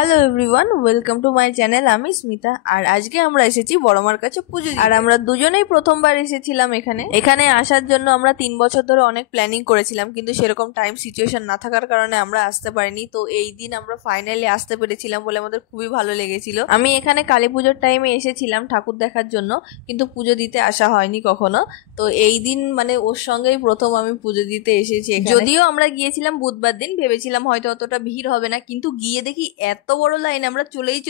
Hello everyone, welcome to my channel. আমি স্মিতা। আর আজকে আমরা এসেছি বড়মার কাছে পুজো দিতে। আর আমরা দুজনেই প্রথমবার এসেছিলাম এখানে আসার জন্য আমরা 3 বছর ধরে অনেক প্ল্যানিং করেছিলাম, কিন্তু সেরকম টাইম সিচুয়েশন না থাকার কারণে আমরা আসতে পারিনি। তো এই দিন আমরা ফাইনালি আসতে পেরেছিলাম বলে আমাদের খুবই ভালো লেগেছিল। আমি এখানে কালী পুজোর টাইমে এসেছিলাম ঠাকুর দেখার জন্য, কিন্তু পুজো দিতে আসা হয়নি কখনো। তো এই দিন মানে ওর সঙ্গেই প্রথম আমি পুজো দিতে এসেছি। যদিও আমরা গিয়েছিলাম বুধবার দিন, ভেবেছিলাম হয়তো অতটা ভিড় হবে না, কিন্তু গিয়ে দেখি এত বড় লাইন। আমরা চলেই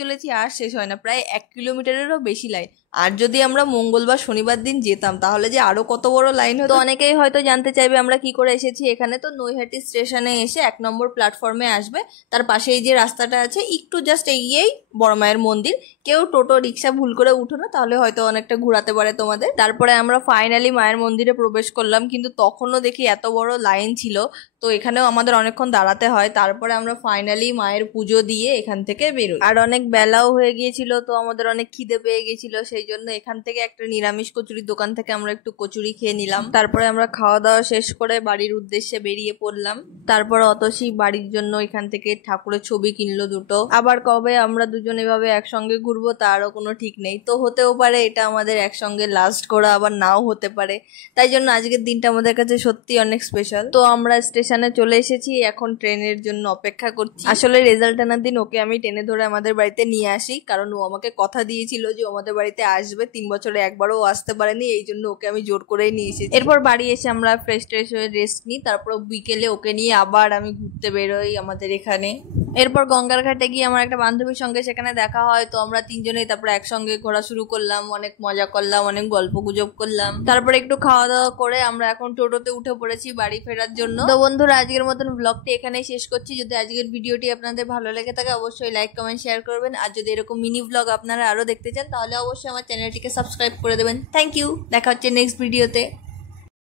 চলেছি আর শেষ হয় না, প্রায় 1 কিলোমিটারেরও বেশি লাইন। আর যদি আমরা মঙ্গলবার শনিবার দিন যেতাম তাহলে যে আরো কত বড় লাইন হতো। অনেকেই হয়তো জানতে চাইবে আমরা কি করে এসেছি এখানে। তো নৈহাটি স্টেশনে এসে 1 নম্বর প্ল্যাটফর্মে আসবে, তার পাশেই যে রাস্তাটা আছে একটু জাস্ট এগিয়েই বড় মায়ের মন্দির। কেউ টোটো রিক্সা ভুল করে উঠো না, তাহলে হয়তো অনেকটা ঘোরাতে পারে তোমাদের। তারপরে আমরা ফাইনালি মায়ের মন্দিরে প্রবেশ করলাম, কিন্তু তখনও দেখি এত বড় লাইন ছিল। তো এখানেও আমাদের অনেকক্ষণ দাঁড়াতে হয়। তারপরে আমরা ফাইনালি মায়ের পুজো দিয়ে এখান থেকে বেরোই। আর অনেক বেলাও হয়ে গিয়েছিল, তো আমাদের অনেক খিদে পেয়ে গেছিল। সেই জন্য এখান থেকে একটা নিরামিষ কচুরির দোকান থেকে আমরা একটু কচুরি খেয়ে নিলাম। তারপরে আমরা খাওয়া দাওয়া শেষ করে বাড়ির উদ্দেশ্যে বেরিয়ে পড়লাম। তারপর অতসী বাড়ির জন্য এখান থেকে ঠাকুরের ছবি কিনলো 2টো। আবার কবে আমরা দুজন এভাবে একসঙ্গে ঘুরবো তারও কোনো ঠিক নেই। তো হতেও পারে এটা আমাদের একসঙ্গে লাস্ট করা, আবার নাও হতে পারে। তাই জন্য আজকের দিনটা আমাদের কাছে সত্যি অনেক স্পেশাল। তো আমরা স্টেশনে চলে এসেছি, এখন ট্রেনের জন্য অপেক্ষা করছি। আসলে রেজাল্ট আনার দিন ওকে আমি টেনে ধরে আমাদের বাড়িতে নিয়ে আসি, কারণ ও আমাকে কথা দিয়েছিল যে আমাদের বাড়িতে আসবে। 3 বছরে একবারও আসতে পারেনি, এই জন্য ওকে আমি জোর করেই নিয়ে এসেছি। এরপর বাড়ি এসে আমরা ফ্রেশ হয়ে রেস্ট নিই। তারপর বিকেলে ওকে নিয়ে আবার আমি ঘুরতে বেরোই আমাদের এখানে। এরপর গঙ্গার ঘাটে গিয়ে আমার একটা বান্ধবীর সঙ্গে সেখানে দেখা হয়। তো আমরা 3 জনেই তারপরে একসঙ্গে ঘোরা শুরু করলাম, অনেক মজা করলাম, অনেক গল্প গুজব করলাম। তারপরে একটু খাওয়া দাওয়া করে আমরা এখন টোটোতে উঠে পড়েছি বাড়ি ফেরার জন্য। তো বন্ধুরা, আজকের মতন ব্লগটি এখানেই শেষ করছি। যদি আজকের ভিডিওটি আপনাদের ভালো লেগে থাকে অবশ্যই লাইক কমেন্ট শেয়ার করবেন। আর যদি এরকম মিনি ব্লগ আপনারা আরো দেখতে চান তাহলে অবশ্যই আমার চ্যানেলটিকে সাবস্ক্রাইব করে দেবেন। থ্যাংক ইউ, দেখা হচ্ছে নেক্সট ভিডিওতে।